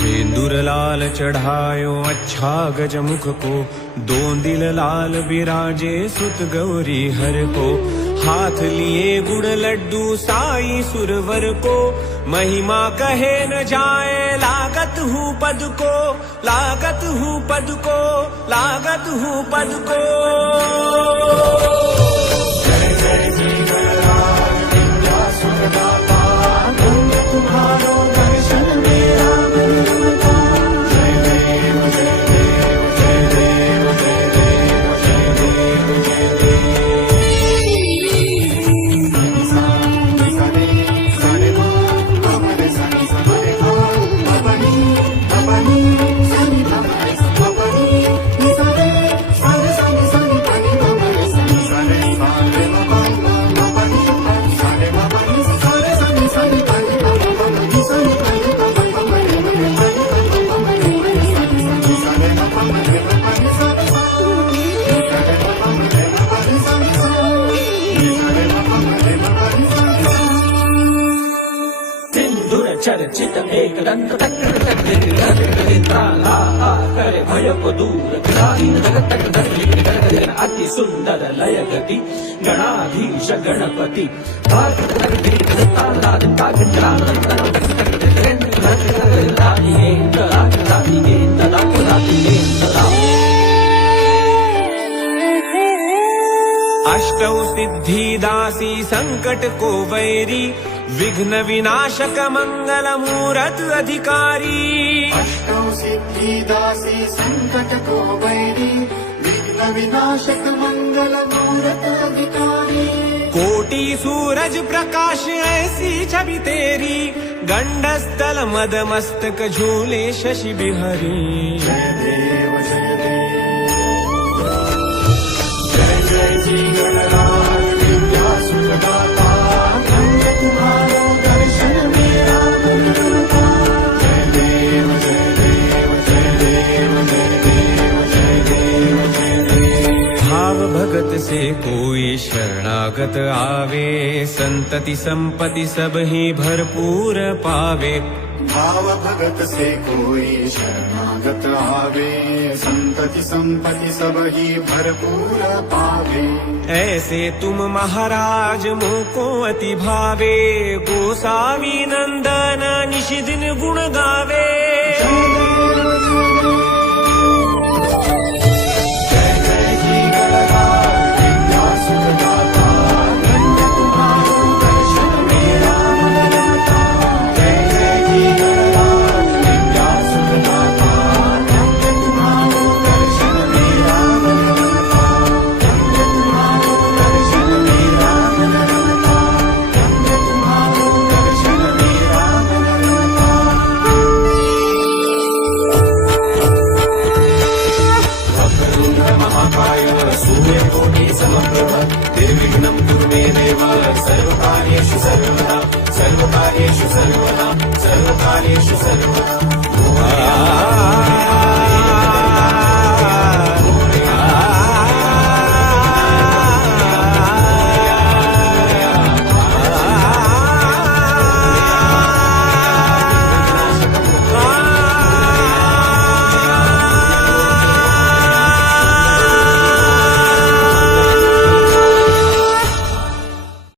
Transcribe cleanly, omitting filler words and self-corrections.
सिंदूर लाल चढ़ायो अच्छा गजमुख को, दोंदिल लाल बिराजे सुत गौरी हर को। हाथ लिए गुड़ लड्डू साई सुरवर को, महिमा कहे न जाए लागत हूँ पद को, लागत हूँ पद को, लागत हूँ पद को। जय जय जी गणराज विद्या सुखदाता, धन्य तुम्हारो दर्शन मेरा मन रमता। जय देव जय देव जय देव जय देव जय देव जय देव। चर्चित एक दंत करे भय को दूर, अति सुंदर लय गति, गणाधीश गणपति। अष्टौ सिद्धि दासी संकट को वैरी, विघ्न विनाशक मंगल मूरत अधिकारी। अष्टौ सिद्धि दासी संकट को वैरी, विघ्न विनाशक मंगल मूरत अधिकारी। कोटि सूरज प्रकाश ऐसी छवि तेरी, गंडस्थल मद मस्तक झूले शशि बिहारी। जय देव जय देव जय जय जी गणराज विद्या सुखदाता, धन्य तुम्हारो दर्शन मेरा मन रमता। जय देव जय देव जय देव जय देव जय देव जय देव। भाव भगत से कोई शरणागत आवे, संतति संपत्ति सब ही भरपूर पावे। भाव भगत से कोई शरणागत आवे, संतति संपत्ति सब ही भरपूर पावे। ऐसे तुम महाराज मोको अति भावे, गोसावी नंदन निश दिन गुण गावे। जय जय जी गणराज विद्या सुखदाता, धन्य तुम्हारो दर्शन मेरा मन रमता। जय जय जी गणराज विद्या सुखदाता, धन्य तुम्हारो दर्शन मेरा मन रमता। धन्य तुम्हारो दर्शन मेरा मन रमता। धन्य तुम्हारो दर्शन मेरा मन रमता। महाकाय सूर्यकोटि समप्रभ, निर्विघ्नं कुरु मे देव, सर्वकार्येषु सर्वदा, सर्वकार्येषु सर्वदा, सर्वकार्येषु सर्वदा।